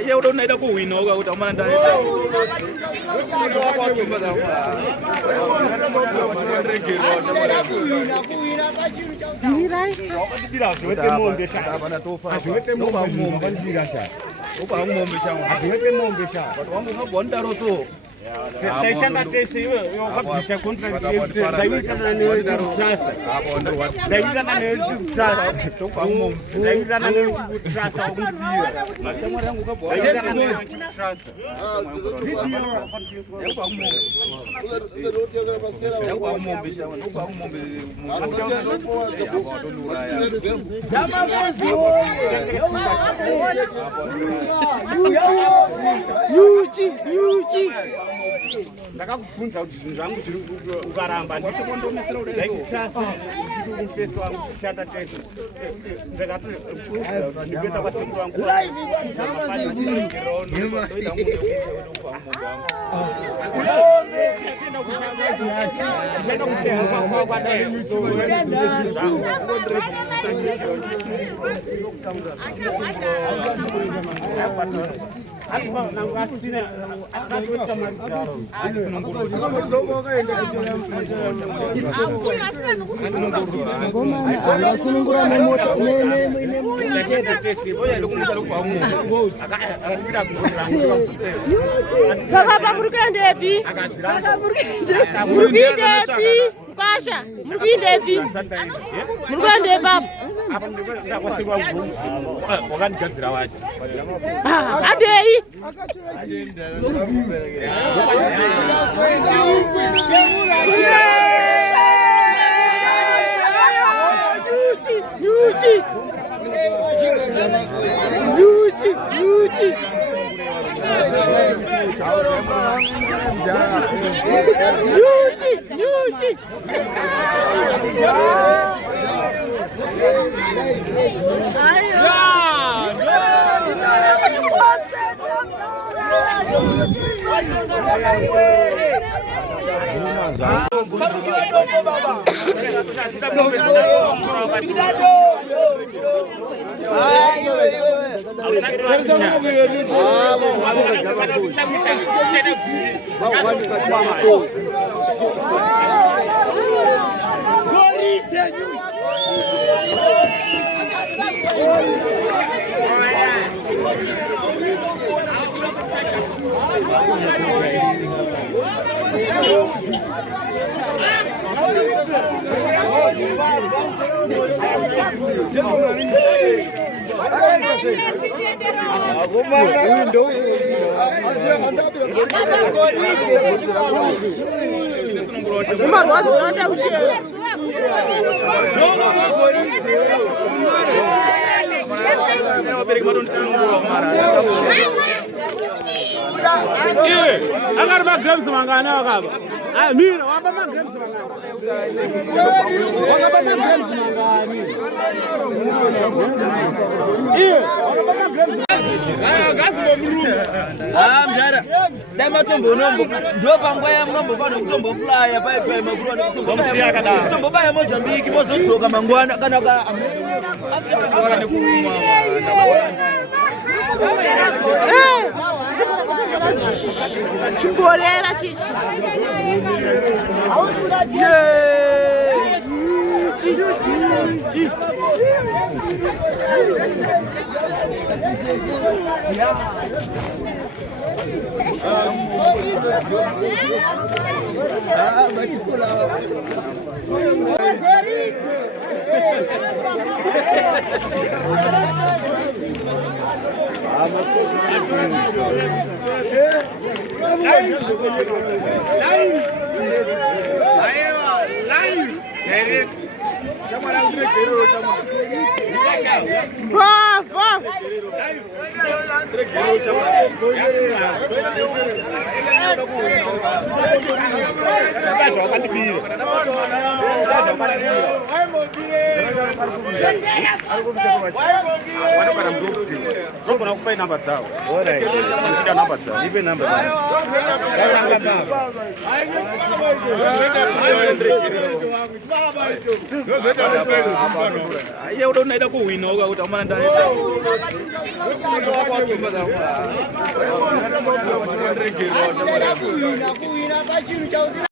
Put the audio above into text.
Iya udah naik aku win oga udah mana dah. Tension that they say, you have to contract. They trust. They ndakakufunza kuti zvinhu zvangu zviri ukaramba nditokondomesera kudaikushasaufeso wangu kuchata tese ndakatoipeta kwasekuru wangu Saka murikuendepi? Kwasha, murikuendepi? Murikuendepi apa? apa ndakwasekuru wangu wakandigadzira wacho Adei. agar bagram semangana akaba amina wapa bagram semangana wapa bagram semangana gasi bomuru Mjara dama tombo nombo ndo pangwaya mnombo pano kutombo flyer pai makuona kutombo kutombo baya Mozambique mozotsoka mangwana kana ka Afrika ne kuuma Chimborera chichi. Robo kupa namba zao. Alright. Ndio namba zao. Nipe namba zao. Yeye ndo unaenda kuwina ukakuta mwana ndani.